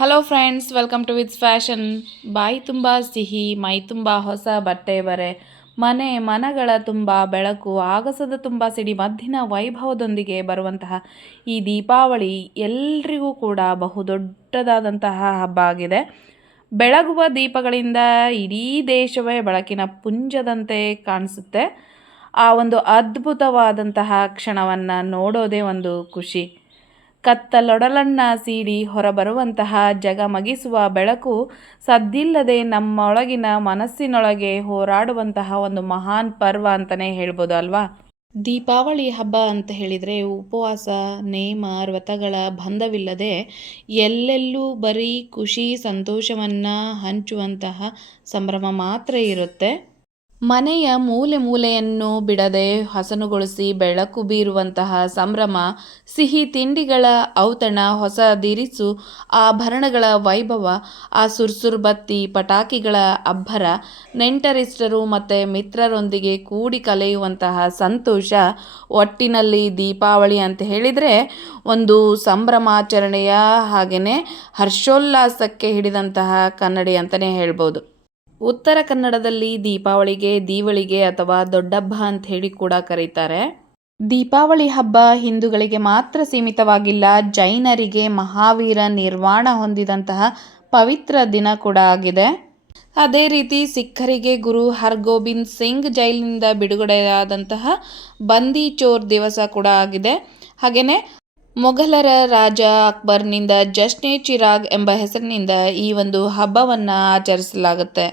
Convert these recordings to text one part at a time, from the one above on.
Hello friends, welcome to withs fashion. ಬಾಯಿ ತುಂಬ ಸಿಹಿ, ಮೈ ತುಂಬ ಹೊಸ ಬಟ್ಟೆ ಬರೆ, ಮನಗಳ ತುಂಬ ಬೆಳಕು, ಆಗಸದ ತುಂಬ ಸಿಡಿ ಮದ್ದಿನ ವೈಭವದೊಂದಿಗೆ ಬರುವಂತಹ ಈ ದೀಪಾವಳಿ ಎಲ್ರಿಗೂ ಕೂಡ ಬಹುದೊಡ್ಡದಾದಂತಹ ಹಬ್ಬ ಆಗಿದೆ. ಬೆಳಗುವ ದೀಪಗಳಿಂದ ಇಡೀ ದೇಶವೇ ಬೆಳಕಿನ ಪುಂಜದಂತೆ ಕಾಣಿಸುತ್ತೆ. ಆ ಒಂದು ಅದ್ಭುತವಾದಂತಹ ಕ್ಷಣವನ್ನು ನೋಡೋದೇ ಒಂದು ಖುಷಿ. ಕತ್ತಲೊಡಲನ್ನ ಸೀಡಿ ಹೊರಬರುವಂತಹ ಜಗಮಗಿಸುವ ಬೆಳಕು ಸದ್ದಿಲ್ಲದೆ ನಮ್ಮೊಳಗಿನ ಮನಸ್ಸಿನೊಳಗೆ ಹೋರಾಡುವಂತಹ ಒಂದು ಮಹಾನ್ ಪರ್ವ ಅಂತಲೇ ಹೇಳ್ಬೋದು ಅಲ್ವಾ. ದೀಪಾವಳಿ ಹಬ್ಬ ಅಂತ ಹೇಳಿದರೆ ಉಪವಾಸ, ನೇಮ, ವ್ರತಗಳ ಬಂಧವಿಲ್ಲದೆ ಎಲ್ಲೆಲ್ಲೂ ಬರೀ ಖುಷಿ ಸಂತೋಷವನ್ನು ಹಂಚುವಂತಹ ಸಂಭ್ರಮ ಮಾತ್ರ ಇರುತ್ತೆ. ಮನೆಯ ಮೂಲೆ ಮೂಲೆಯನ್ನು ಬಿಡದೆ ಹಸನುಗೊಳಿಸಿ ಬೆಳಕು ಬೀರುವಂತಹ ಸಂಭ್ರಮ, ಸಿಹಿ ತಿಂಡಿಗಳ ಔತಣ, ಹೊಸ ದಿರಿಸು, ಆಭರಣಗಳ ವೈಭವ, ಆ ಸುರ್ಸುರು ಬತ್ತಿ ಪಟಾಕಿಗಳ ಅಬ್ಬರ, ನೆಂಟರಿಷ್ಟರು ಮತ್ತು ಮಿತ್ರರೊಂದಿಗೆ ಕೂಡಿ ಕಲೆಯುವಂತಹ ಸಂತೋಷ. ಒಟ್ಟಿನಲ್ಲಿ ದೀಪಾವಳಿ ಅಂತ ಹೇಳಿದರೆ ಒಂದು ಸಂಭ್ರಮಾಚರಣೆಯ ಹಾಗೆಯೇ ಹರ್ಷೋಲ್ಲಾಸಕ್ಕೆ ಹಿಡಿದಂತಹ ಕನ್ನಡಿ ಅಂತಲೇ ಹೇಳ್ಬೋದು. ಉತ್ತರ ಕನ್ನಡದಲ್ಲಿ ದೀಪಾವಳಿಗೆ ದೀವಳಿಗೆ ಅಥವಾ ದೊಡ್ಡಬ್ಬ ಅಂತ ಹೇಳಿ ಕೂಡ ಕರೀತಾರೆ. ದೀಪಾವಳಿ ಹಬ್ಬ ಹಿಂದೂಗಳಿಗೆ ಮಾತ್ರ ಸೀಮಿತವಾಗಿಲ್ಲ, ಜೈನರಿಗೆ ಮಹಾವೀರ ನಿರ್ವಾಣ ಹೊಂದಿದಂತಹ ಪವಿತ್ರ ದಿನ ಕೂಡ ಆಗಿದೆ. ಅದೇ ರೀತಿ ಸಿಖ್ಖರಿಗೆ ಗುರು ಹರ್ಗೋಬಿಂದ್ ಸಿಂಗ್ ಜೈಲಿನಿಂದ ಬಿಡುಗಡೆಯಾದಂತಹ ಬಂದಿ ಚೋರ್ ದಿವಸ ಕೂಡ ಆಗಿದೆ. ಹಾಗೆಯೇ ಮೊಘಲರ ರಾಜ ಅಕ್ಬರ್ನಿಂದ ಜಶ್ನೆ ಚಿರಾಗ್ ಎಂಬ ಹೆಸರಿನಿಂದ ಈ ಒಂದು ಹಬ್ಬವನ್ನು ಆಚರಿಸಲಾಗುತ್ತೆ.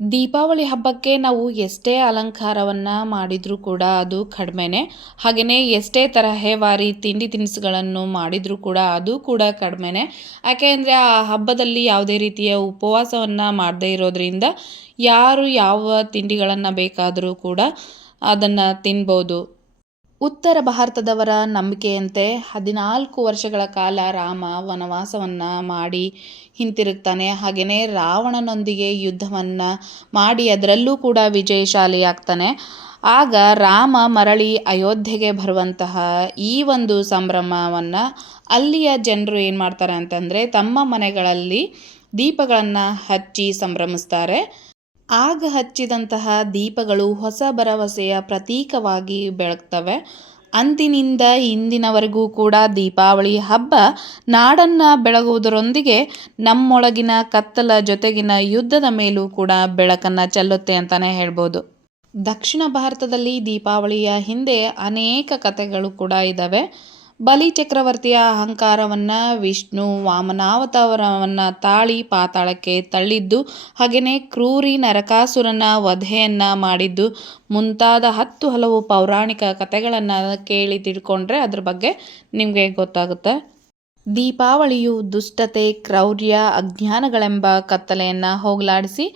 ದೀಪಾವಳಿ ಹಬ್ಬಕ್ಕೆ ನಾವು ಎಷ್ಟೇ ಅಲಂಕಾರವನ್ನು ಮಾಡಿದರೂ ಕೂಡ ಅದು ಕಡಿಮೆನೇ. ಹಾಗೆಯೇ ಎಷ್ಟೇ ತರಹೇವಾರಿ ತಿಂಡಿ ತಿನಿಸುಗಳನ್ನು ಮಾಡಿದರೂ ಕೂಡ ಅದು ಕೂಡ ಕಡಿಮೆನೇ. ಯಾಕೆಂದರೆ ಆ ಹಬ್ಬದಲ್ಲಿ ಯಾವುದೇ ರೀತಿಯ ಉಪವಾಸವನ್ನು ಮಾಡದೇ ಇರೋದ್ರಿಂದ ಯಾರು ಯಾವ ತಿಂಡಿಗಳನ್ನು ಬೇಕಾದರೂ ಕೂಡ ಅದನ್ನು ತಿನ್ಬೋದು. ಉತ್ತರ ಭಾರತದವರ ನಂಬಿಕೆಯಂತೆ 14 ವರ್ಷಗಳ ಕಾಲ ರಾಮ ವನವಾಸವನ್ನು ಮಾಡಿ ಹಿಂತಿರುಗ್ತಾನೆ. ಹಾಗೆಯೇ ರಾವಣನೊಂದಿಗೆ ಯುದ್ಧವನ್ನು ಮಾಡಿ ಅದರಲ್ಲೂ ಕೂಡ ವಿಜಯಶಾಲಿಯಾಗ್ತಾನೆ. ಆಗ ರಾಮ ಮರಳಿ ಅಯೋಧ್ಯೆಗೆ ಬರುವಂತಹ ಈ ಒಂದು ಸಂಭ್ರಮವನ್ನು ಅಲ್ಲಿಯ ಜನರು ಏನು ಮಾಡ್ತಾರೆ ಅಂತಂದರೆ ತಮ್ಮ ಮನೆಗಳಲ್ಲಿ ದೀಪಗಳನ್ನು ಹಚ್ಚಿ ಸಂಭ್ರಮಿಸ್ತಾರೆ. ಆಗ ಹಚ್ಚಿದಂತಹ ದೀಪಗಳು ಹೊಸ ಭರವಸೆಯ ಪ್ರತೀಕವಾಗಿ ಬೆಳಗ್ತವೆ. ಅಂದಿನಿಂದ ಇಂದಿನವರೆಗೂ ಕೂಡ ದೀಪಾವಳಿ ಹಬ್ಬ ನಾಡನ್ನು ಬೆಳಗುವುದರೊಂದಿಗೆ ನಮ್ಮೊಳಗಿನ ಕತ್ತಲ ಜೊತೆಗಿನ ಯುದ್ಧದ ಮೇಲೂ ಕೂಡ ಬೆಳಕನ್ನು ಚೆಲ್ಲುತ್ತೆ ಅಂತಲೇ ಹೇಳ್ಬೋದು. ದಕ್ಷಿಣ ಭಾರತದಲ್ಲಿ ದೀಪಾವಳಿಯ ಹಿಂದೆ ಅನೇಕ ಕಥೆಗಳು ಕೂಡ ಇದ್ದಾವೆ. ಬಲಿ ಚಕ್ರವರ್ತಿಯ ಅಹಂಕಾರವನ್ನು ವಿಷ್ಣು ವಾಮನಾವತಾರವನ್ನು ತಾಳಿ ಪಾತಾಳಕ್ಕೆ ತಳ್ಳಿದ್ದು, ಹಾಗೆಯೇ ಕ್ರೂರಿ ನರಕಾಸುರನ ವಧೆಯನ್ನು ಮಾಡಿದ್ದು ಮುಂತಾದ 10 ಹಲವು ಪೌರಾಣಿಕ ಕಥೆಗಳನ್ನು ಕೇಳಿ ತಿಳ್ಕೊಂಡ್ರೆ ಅದ್ರ ಬಗ್ಗೆ ನಿಮಗೆ ಗೊತ್ತಾಗುತ್ತೆ. ದೀಪಾವಳಿಯು ದುಷ್ಟತೆ, ಕ್ರೌರ್ಯ, ಅಜ್ಞಾನಗಳೆಂಬ ಕತ್ತಲೆಯನ್ನು ಹೋಗಲಾಡಿಸಿ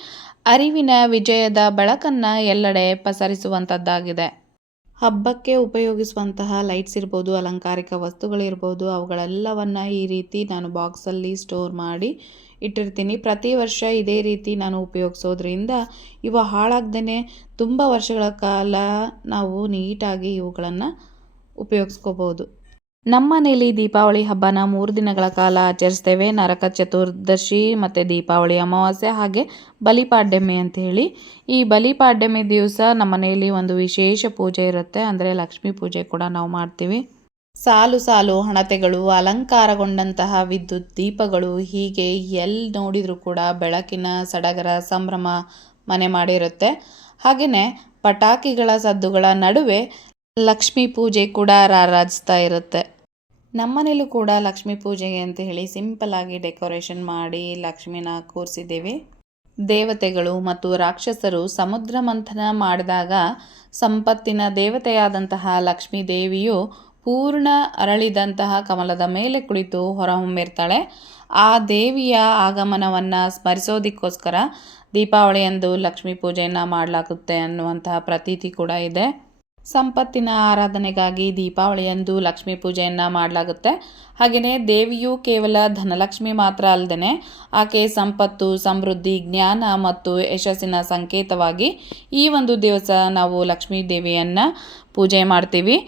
ಅರಿವಿನ ವಿಜಯದ ಬೆಳಕನ್ನು ಎಲ್ಲೆಡೆ ಪಸರಿಸುವಂಥದ್ದಾಗಿದೆ. ಹಬ್ಬಕ್ಕೆ ಉಪಯೋಗಿಸುವಂತಹ ಲೈಟ್ಸ್ ಇರ್ಬೋದು, ಅಲಂಕಾರಿಕ ವಸ್ತುಗಳಿರ್ಬೋದು, ಅವುಗಳೆಲ್ಲವನ್ನು ಈ ರೀತಿ ನಾನು ಬಾಕ್ಸಲ್ಲಿ ಸ್ಟೋರ್ ಮಾಡಿ ಇಟ್ಟಿರ್ತೀನಿ. ಪ್ರತಿ ವರ್ಷ ಇದೇ ರೀತಿ ನಾನು ಉಪಯೋಗಿಸೋದ್ರಿಂದ ಇವು ಹಾಳಾಗ್ದೇ ತುಂಬ ವರ್ಷಗಳ ಕಾಲ ನಾವು ನೀಟಾಗಿ ಇವುಗಳನ್ನು ಉಪಯೋಗಿಸ್ಕೋಬೋದು. ನಮ್ಮ ಮನೆಯಲ್ಲಿ ದೀಪಾವಳಿ ಹಬ್ಬನ 3 ದಿನಗಳ ಕಾಲ ಆಚರಿಸ್ತೇವೆ. ನರಕ ಚತುರ್ದಶಿ ಮತ್ತು ದೀಪಾವಳಿ ಅಮಾವಾಸ್ಯೆ, ಹಾಗೆ ಬಲಿಪಾಡ್ಯಮಿ ಅಂತ ಹೇಳಿ. ಈ ಬಲಿಪಾಡ್ಯಮಿ ದಿವಸ ನಮ್ಮ ಮನೆಯಲ್ಲಿ ಒಂದು ವಿಶೇಷ ಪೂಜೆ ಇರುತ್ತೆ, ಅಂದರೆ ಲಕ್ಷ್ಮೀ ಪೂಜೆ ಕೂಡ ನಾವು ಮಾಡ್ತೀವಿ. ಸಾಲು ಸಾಲು ಹಣತೆಗಳು, ಅಲಂಕಾರಗೊಂಡಂತಹ ವಿದ್ಯುತ್ ದೀಪಗಳು, ಹೀಗೆ ಎಲ್ಲಿ ನೋಡಿದರೂ ಕೂಡ ಬೆಳಕಿನ ಸಡಗರ ಸಂಭ್ರಮ ಮನೆ ಮಾಡಿರುತ್ತೆ. ಹಾಗೆಯೇ ಪಟಾಕಿಗಳ ಸದ್ದುಗಳ ನಡುವೆ ಲಕ್ಷ್ಮೀ ಪೂಜೆ ಕೂಡ ರಾರಾಜಿಸ್ತಾ ಇರುತ್ತೆ. ನಮ್ಮನೇಲೂ ಕೂಡ ಲಕ್ಷ್ಮೀ ಪೂಜೆಗೆ ಅಂತ ಹೇಳಿ ಸಿಂಪಲ್ಲಾಗಿ ಡೆಕೋರೇಷನ್ ಮಾಡಿ ಲಕ್ಷ್ಮಿನ ಕೂರಿಸಿದ್ದೇವೆ. ದೇವತೆಗಳು ಮತ್ತು ರಾಕ್ಷಸರು ಸಮುದ್ರ ಮಂಥನ ಮಾಡಿದಾಗ ಸಂಪತ್ತಿನ ದೇವತೆಯಾದಂತಹ ಲಕ್ಷ್ಮೀ ದೇವಿಯು ಪೂರ್ಣ ಅರಳಿದಂತಹ ಕಮಲದ ಮೇಲೆ ಕುಳಿತು ಹೊರಹೊಮ್ಮಿರ್ತಾಳೆ. ಆ ದೇವಿಯ ಆಗಮನವನ್ನು ಸ್ಮರಿಸೋದಕ್ಕೋಸ್ಕರ ದೀಪಾವಳಿಯಂದು ಲಕ್ಷ್ಮೀ ಪೂಜೆಯನ್ನು ಮಾಡಲಾಗುತ್ತೆ ಅನ್ನುವಂತಹ ಪ್ರತೀತಿ ಕೂಡ ಇದೆ. ಸಂಪತ್ತಿನ ಆರಾಧನೆಗಾಗಿ ದೀಪಾವಳಿಯಂದು ಲಕ್ಷ್ಮೀ ಪೂಜೆಯನ್ನು ಮಾಡಲಾಗುತ್ತೆ. ಹಾಗೆಯೇ ದೇವಿಯು ಕೇವಲ ಧನಲಕ್ಷ್ಮಿ ಮಾತ್ರ ಅಲ್ಲದೆ ಆಕೆ ಸಂಪತ್ತು, ಸಮೃದ್ಧಿ, ಜ್ಞಾನ ಮತ್ತು ಯಶಸ್ಸಿನ ಸಂಕೇತವಾಗಿ ಈ ಒಂದು ದಿವಸ ನಾವು ಲಕ್ಷ್ಮೀ ದೇವಿಯನ್ನು ಪೂಜೆ ಮಾಡ್ತೀವಿ.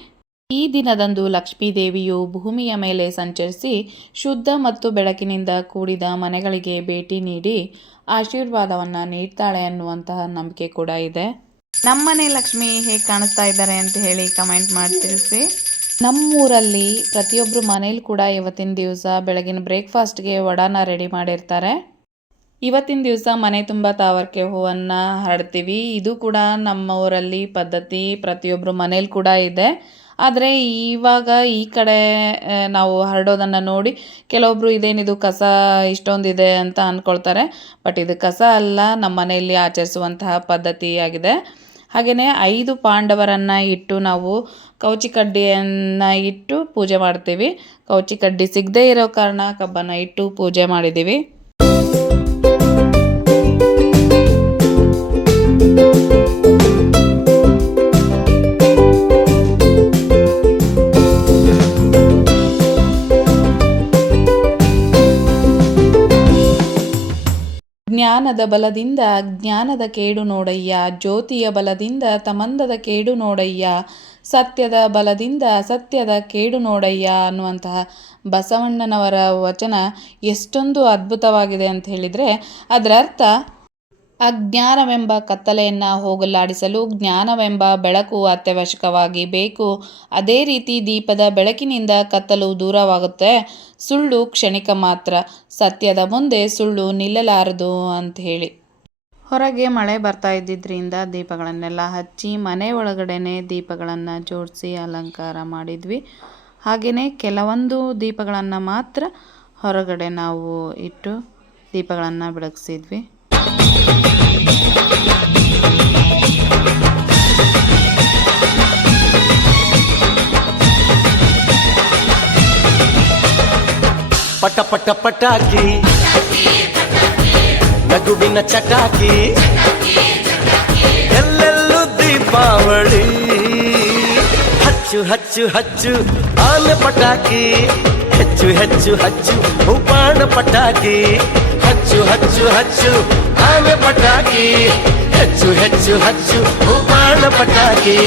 ಈ ದಿನದಂದು ಲಕ್ಷ್ಮೀ ದೇವಿಯು ಭೂಮಿಯ ಮೇಲೆ ಸಂಚರಿಸಿ ಶುದ್ಧ ಮತ್ತು ಬೆಳಕಿನಿಂದ ಕೂಡಿದ ಮನೆಗಳಿಗೆ ಭೇಟಿ ನೀಡಿ ಆಶೀರ್ವಾದವನ್ನು ನೀಡ್ತಾಳೆ ಅನ್ನುವಂತಹ ನಂಬಿಕೆ ಕೂಡ ಇದೆ. ನಮ್ಮನೆ ಲಕ್ಷ್ಮಿ ಹೇಗೆ ಕಾಣಿಸ್ತಾ ಇದ್ದಾರೆ ಅಂತ ಹೇಳಿ ಕಮೆಂಟ್ ಮಾಡಿ ತಿಳಿಸಿ. ನಮ್ಮೂರಲ್ಲಿ ಪ್ರತಿಯೊಬ್ಬರು ಮನೇಲಿ ಕೂಡ ಇವತ್ತಿನ ದಿವಸ ಬೆಳಗಿನ ಬ್ರೇಕ್ಫಾಸ್ಟ್ಗೆ ವಡಾನ ರೆಡಿ ಮಾಡಿರ್ತಾರೆ. ಇವತ್ತಿನ ದಿವಸ ಮನೆ ತುಂಬ ತಾವರೆಕೆ ಹೂವನ್ನು ಹರಡ್ತೀವಿ. ಇದು ಕೂಡ ನಮ್ಮ ಊರಲ್ಲಿ ಪದ್ಧತಿ, ಪ್ರತಿಯೊಬ್ಬರು ಮನೇಲಿ ಕೂಡ ಇದೆ. ಆದರೆ ಇವಾಗ ಈ ಕಡೆ ನಾವು ಹರಡೋದನ್ನು ನೋಡಿ ಕೆಲವೊಬ್ಬರು ಇದೇನಿದು ಕಸ ಇಷ್ಟೊಂದಿದೆ ಅಂತ ಅಂದ್ಕೊಳ್ತಾರೆ. ಬಟ್ ಇದು ಕಸ ಅಲ್ಲ, ನಮ್ಮ ಮನೆಯಲ್ಲಿ ಆಚರಿಸುವಂತಹ ಪದ್ಧತಿಯಾಗಿದೆ. ಹಾಗೆಯೇ 5 ಪಾಂಡವರನ್ನು ಇಟ್ಟು ನಾವು ಕೌಚಿ ಕಡ್ಡಿಯನ್ನು ಇಟ್ಟು ಪೂಜೆ ಮಾಡ್ತೀವಿ. ಕೌಚಿ ಕಡ್ಡಿ ಸಿಗದೇ ಇರೋ ಕಾರಣ ಕಬ್ಬನ್ನು ಇಟ್ಟು ಪೂಜೆ ಮಾಡಿದ್ದೀವಿ. ಜ್ಞಾನದ ಬಲದಿಂದ ಜ್ಞಾನದ ಕೇಡು ನೋಡಯ್ಯ, ಜ್ಯೋತಿಯ ಬಲದಿಂದ ತಮಂದದ ಕೇಡು ನೋಡಯ್ಯ, ಸತ್ಯದ ಬಲದಿಂದ ಸತ್ಯದ ಕೇಡು ನೋಡಯ್ಯ ಅನ್ನುವಂತಹ ಬಸವಣ್ಣನವರ ವಚನ ಎಷ್ಟೊಂದು ಅದ್ಭುತವಾಗಿದೆ ಅಂತ ಹೇಳಿದರೆ, ಅದರ ಅರ್ಥ ಅಜ್ಞಾನವೆಂಬ ಕತ್ತಲೆಯನ್ನು ಹೋಗಲಾಡಿಸಲು ಜ್ಞಾನವೆಂಬ ಬೆಳಕು ಅತ್ಯವಶ್ಯಕವಾಗಿ ಬೇಕು. ಅದೇ ರೀತಿ ದೀಪದ ಬೆಳಕಿನಿಂದ ಕತ್ತಲು ದೂರವಾಗುತ್ತೆ. ಸುಳ್ಳು ಕ್ಷಣಿಕ ಮಾತ್ರ, ಸತ್ಯದ ಮುಂದೆ ಸುಳ್ಳು ನಿಲ್ಲಲಾರದು ಅಂತ ಹೇಳಿ. ಹೊರಗೆ ಮಳೆ ಬರ್ತಾ ಇದ್ದಿದ್ದರಿಂದ ದೀಪಗಳನ್ನೆಲ್ಲ ಹಚ್ಚಿ ಮನೆ ಒಳಗಡೆನೆ ದೀಪಗಳನ್ನು ಜೋಡಿಸಿ ಅಲಂಕಾರ ಮಾಡಿದ್ವಿ. ಹಾಗೆಯೇ ಕೆಲವೊಂದು ದೀಪಗಳನ್ನು ಮಾತ್ರ ಹೊರಗಡೆ ನಾವು ಇಟ್ಟು ದೀಪಗಳನ್ನು ಬೆಳಗಿಸಿದ್ವಿ. ಪಟ ಪಟ ಪಟಾಕಿ ನಗುವಿನ ಚಟಾಕಿ, ಎಲ್ಲೆಲ್ಲೂ ದೀಪಾವಳಿ. ಹಚ್ಚು ಹಚ್ಚು ಹಚ್ಚು ಆನೆ ಪಟಾಕಿ, ಹೆಚ್ಚು ಹೆಚ್ಚು ಹಚ್ಚು ಉಪಾಣ ಪಟಾಕಿ. ಹಚ್ಚು ಹಚ್ಚು ಹಚ್ಚು ಆನೆ ಪಟಾಕಿ, ಹೆಚ್ಚು ಹೆಚ್ಚು ಹಚ್ಚು ಉಪಾಣ ಪಟಾಕಿ.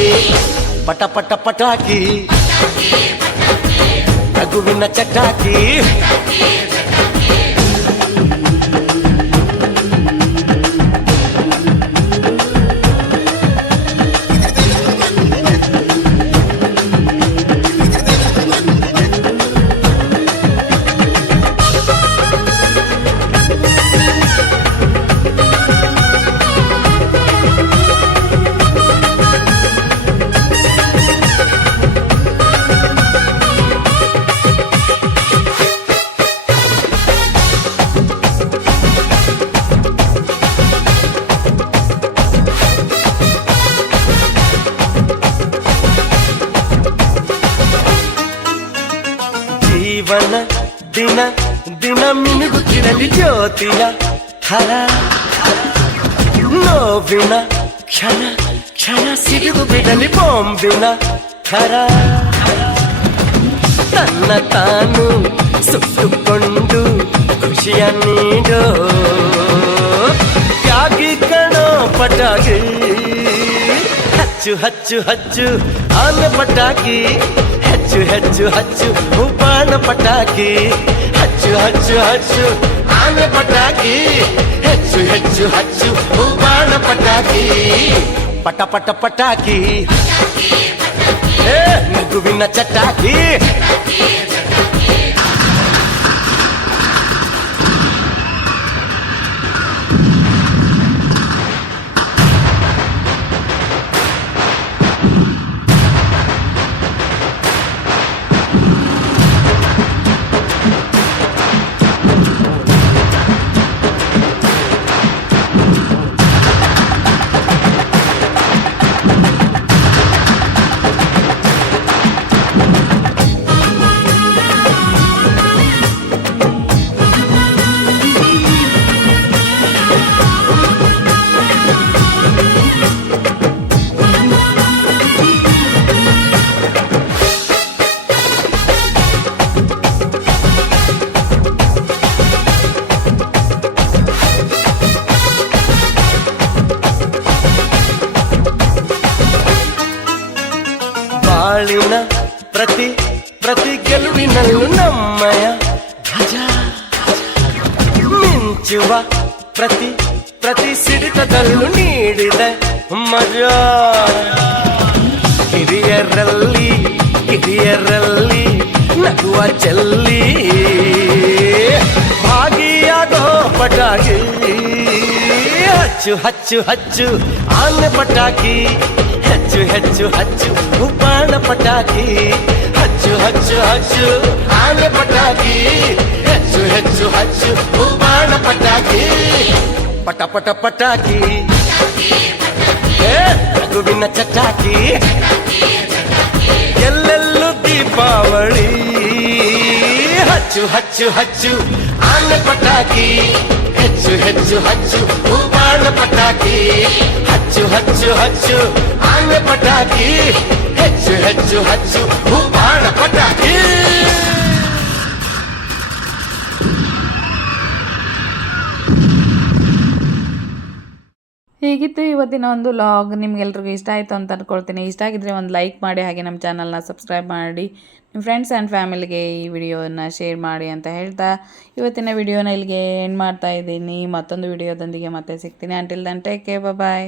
ಪಟ ಪಟ ಪಟಾಕಿ ನಗುವಿನ ಚಟಾಕಿ. ಜೀವನ ದಿನ ದಿನ ಮಿನುಗುತ್ತಿರಲಿ ಜ್ಯೋತಿಯ ಥರ, ನೋವಿನ ಕ್ಷಣ ಕ್ಷಣ ಸಿಡಿದು ಬಿಡಲಿ ಬಾಂಬಿನ ಥರ. ತನ್ನ ತಾನು ಸುಟ್ಟುಕೊಂಡು ಖುಷಿಯ ನೀಡೋ ತ್ಯಾಗಿ ಕಣೋ ಪಟಾಕಿ. ಹಚ್ಚು ಹಚ್ಚು ಹಚ್ಚು ಆನೆ ಪಟಾಕಿ, ಹೆಚ್ಚು ಹೆಚ್ಚು ಹಚ್ಚು ಉಪಾಣ ಪಟಾಕಿ. ಹಚ್ಚು ಹಚ್ಚು ಹಚ್ಚು ಆನೆ ಪಟಾಕಿ, ಹೆಚ್ಚು ಹೆಚ್ಚು ಹಚ್ಚು ಉಪಾಣ ಪಟಾಕಿ. ಪಟ ಪಟ ಪಟಾಕಿ ನಗುವಿನ ಚಟಾಕಿ. ಮಿಂಚುವ ಪ್ರತಿ ಪ್ರತಿ ಸಿಡಿತದಲ್ಲೂ ನೀಡಿದೆ ಮಜಾ ಹಿರಿಯರಲ್ಲಿ ಹಿರಿಯರಲ್ಲಿ ನಗುವ ಚೆಲ್ಲಿ ಭಾಗಿಯಾಗೋ ಪಟಾಕಿ ಹಚ್ಚು ಹಚ್ಚು ಹಚ್ಚು ಆನೆ ಪಟಾಕಿ ಹೆಚ್ಚು ಹೆಚ್ಚು ಹಚ್ಚು ಬಾಣ ಪಟಾಕಿ ಹಚ್ಚು ಹಚ್ಚು ಹಚ್ಚು ಆನೆ ಪಟಾಕಿ ಹೆಚ್ಚು ಹೆಚ್ಚು ಹಚ್ಚು ಬಾಣ ಪಟಾಕಿ ಪಟ ಪಟ ಪಟಾಕಿ ನಗುವಿನ ಚಟಾಕಿ ಎಲ್ಲೆಲ್ಲೂ ದೀಪಾವಳಿ ಹಚ್ಚು ಹಚ್ಚು ಹಚ್ಚು ಆನೆ ಪಟಾಕಿ ಹೆಚ್ಚು ಹೆಚ್ಚು ಹಚ್ಚು ಬಾಣ ಪಟಾಕಿ ಹಚ್ಚು ಹಚ್ಚು ಹಚ್ಚು ಆನೆ ಪಟಾಕಿ ಹೆಚ್ಚು ಹೆಚ್ಚು ಹಚ್ಚು ಬಾಣ ಪಟಾಕಿ ಹೀಗಿತ್ತು ಇವತ್ತಿನ ಒಂದು ಲಾಗ್. ನಿಮ್ಗೆಲ್ರಿಗೂ ಇಷ್ಟ ಆಯಿತು ಅಂತ ಅಂದ್ಕೊಳ್ತೀನಿ. ಇಷ್ಟ ಆಗಿದ್ರೆ ಒಂದು ಲೈಕ್ ಮಾಡಿ, ಹಾಗೆ ನಮ್ಮ ಚಾನಲ್ನ ಸಬ್ಸ್ಕ್ರೈಬ್ ಮಾಡಿ, ನಿಮ್ಮ ಫ್ರೆಂಡ್ಸ್ ಆ್ಯಂಡ್ ಫ್ಯಾಮಿಲಿಗೆ ಈ ವಿಡಿಯೋನ ಶೇರ್ ಮಾಡಿ ಅಂತ ಹೇಳ್ತಾ ಇವತ್ತಿನ ವಿಡಿಯೋನ ಇಲ್ಲಿಗೆ ಎಂಡ್ ಮಾಡ್ತಾ ಇದ್ದೀನಿ. ಮತ್ತೊಂದು ವಿಡಿಯೋದೊಂದಿಗೆ ಮತ್ತೆ ಸಿಗ್ತೀನಿ. ಅಂಟಿಲ್ ದೆನ್ ಟೇಕ್ ಕೇರ್, ಬಾಯ್.